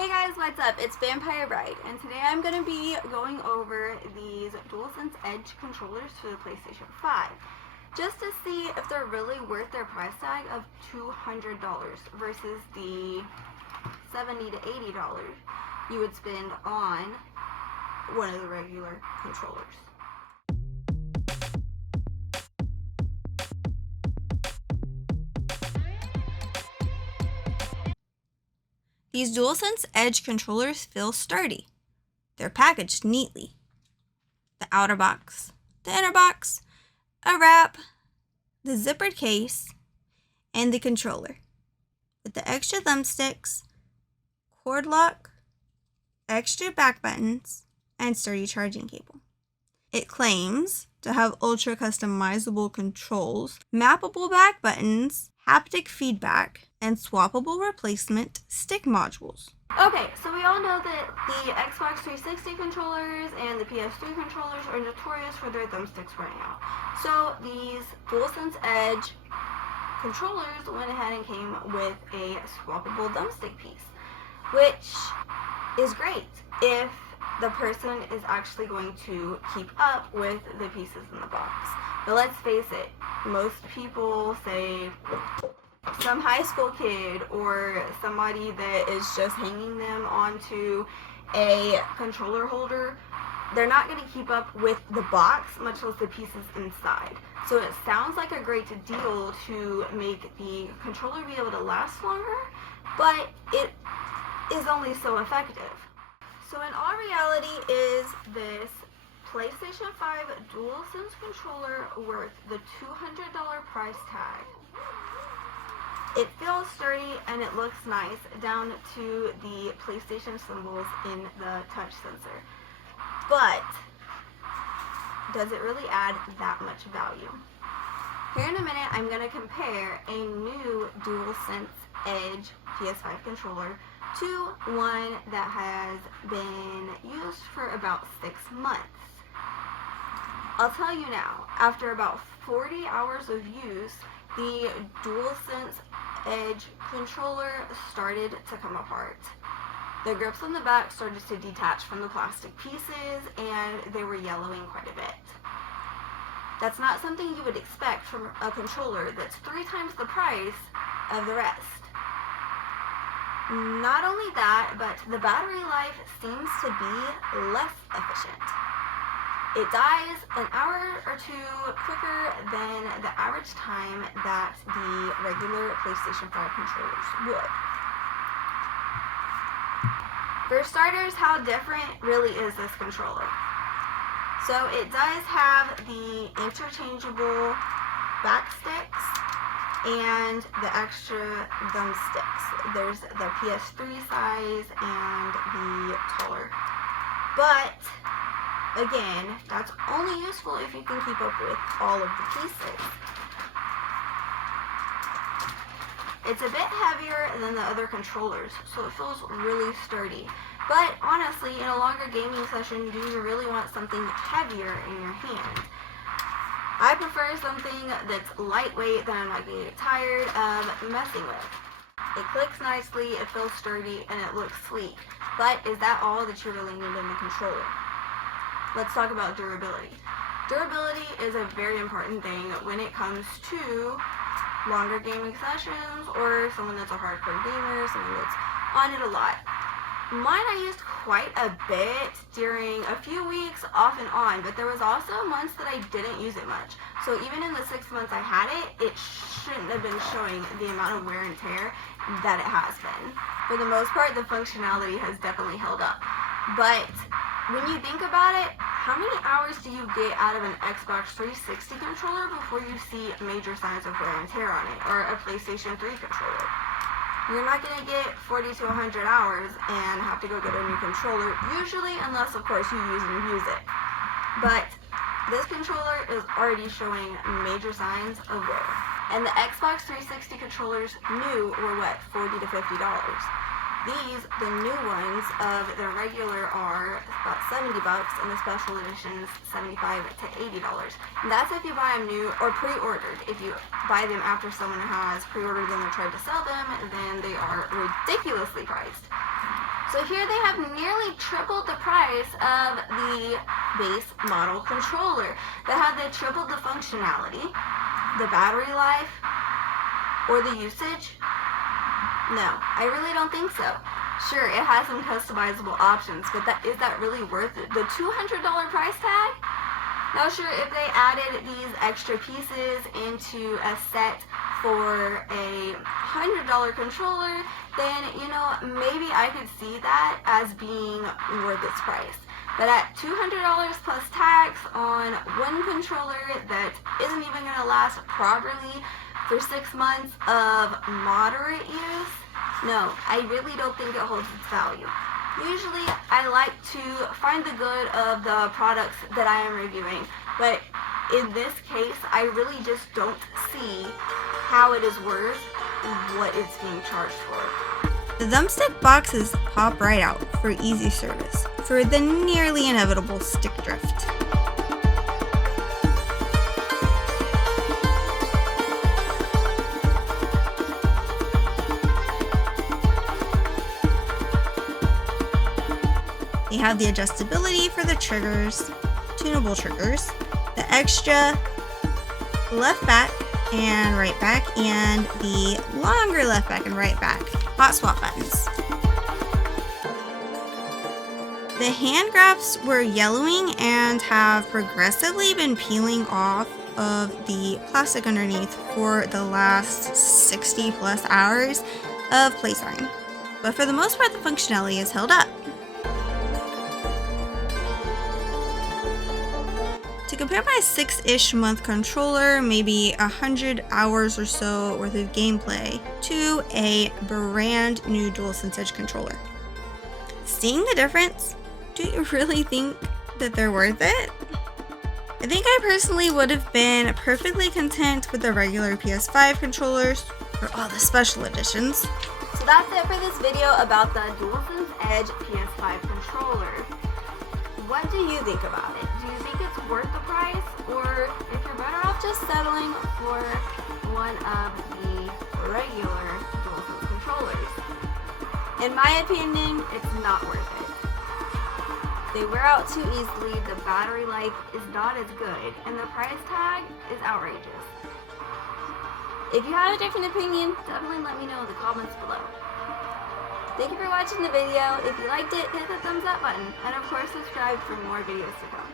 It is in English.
Hey guys, what's up? It's Vampire Bride, and today I'm going to be going over these Dualsense Edge controllers for the PlayStation 5, just to see if they're really worth their price tag of $200 versus the $70 to $80 you would spend on one of the regular controllers. These Dualsense Edge controllers feel sturdy. They're packaged neatly. The outer box, the inner box, a wrap, the zippered case, and the controller with the extra thumbsticks, cord lock, extra back buttons, and sturdy charging cable. It claims to have ultra customizable controls, mappable back buttons, haptic feedback, and swappable replacement stick modules. Okay, so we all know that the Xbox 360 controllers and the PS3 controllers are notorious for their thumbsticks running out. So these Dualsense Edge controllers went ahead and came with a swappable thumbstick piece, which is great if the person is actually going to keep up with the pieces in the box. But let's face it, most people, say some high school kid or somebody that is just hanging them onto a controller holder, they're not going to keep up with the box, much less the pieces inside. So it sounds like a great deal to make the controller be able to last longer, but it is only so effective. So in all reality, is this PlayStation 5 Dualsense controller worth the $200 price tag? It feels sturdy and it looks nice down to the PlayStation symbols in the touch sensor. But does it really add that much value? Here in a minute, I'm going to compare a new Dualsense Edge PS5 controller to one that has been used for about 6 months. I'll tell you now, after about 40 hours of use, the Dualsense Edge controller started to come apart. The grips on the back started to detach from the plastic pieces and they were yellowing quite a bit. That's not something you would expect from a controller that's 3 times the price of the rest. Not only that, but the battery life seems to be less efficient. It dies an hour or 2 quicker than the average time that the regular PlayStation 5 controllers would. For starters, how different really is this controller? So it does have the interchangeable back sticks and the extra thumbsticks. There's the PS3 size and the taller. But again, that's only useful if you can keep up with all of the pieces. It's a bit heavier than the other controllers, so it feels really sturdy. But honestly, in a longer gaming session, do you really want something heavier in your hand? I prefer something that's lightweight that I'm not going to get tired of messing with. It clicks nicely, it feels sturdy, and it looks sleek. But is that all that you really need in the controller? Let's talk about durability. Durability is a very important thing when it comes to longer gaming sessions or someone that's a hardcore gamer, someone that's on it a lot. Mine I used quite a bit during a few weeks off and on, but there was also months that I didn't use it much. So even in the 6 months I had it, it shouldn't have been showing the amount of wear and tear that it has been. For the most part, the functionality has definitely held up. But when you think about it, how many hours do you get out of an Xbox 360 controller before you see major signs of wear and tear on it, or a PlayStation 3 controller? You're not going to get 40 to 100 hours and have to go get a new controller, usually, unless of course you use and abuse it. But this controller is already showing major signs of wear. And the Xbox 360 controllers new were what, $40 to $50. These, the new ones of the regular, are about $70, and the special editions $75 to $80. And that's if you buy them new or pre-ordered. If you buy them after someone has pre-ordered them or tried to sell them, then they are ridiculously priced. So here they have nearly tripled the price of the base model controller. But have they tripled the functionality, the battery life, or the usage? No, I really don't think so. Sure, it has some customizable options, but is that really worth it? The $200 price tag? Now sure, if they added these extra pieces into a set for a $100 controller, then, you know, maybe I could see that as being worth its price. But at $200 plus tax on one controller that isn't even going to last properly for 6 months of moderate use, no, I really don't think it holds its value. Usually I like to find the good of the products that I am reviewing, but in this case I really just don't see how it is worth what it's being charged for. The thumbstick boxes pop right out for easy service for the nearly inevitable stick drift. They have the adjustability for the triggers, tunable triggers, the extra left back and right back, and the longer left back and right back hot swap buttons. The hand grabs were yellowing and have progressively been peeling off of the plastic underneath for the last 60 plus hours of playtime. But for the most part, the functionality is held up. To compare my 6-ish month controller, maybe 100 hours or so worth of gameplay, to a brand new Dualsense Edge controller. Seeing the difference, do you really think that they're worth it? I think I personally would have been perfectly content with the regular PS5 controllers or all the special editions. So that's it for this video about the Dualsense Edge PS5 controller. What do you think about it? Do you think it's worth the price, or if you're better off just settling for one of the regular Dualsense controllers? In my opinion, it's not worth it. They wear out too easily, the battery life is not as good, and the price tag is outrageous. If you have a different opinion, definitely let me know in the comments below. Thank you for watching the video. If you liked it, hit the thumbs up button, and of course subscribe for more videos to come.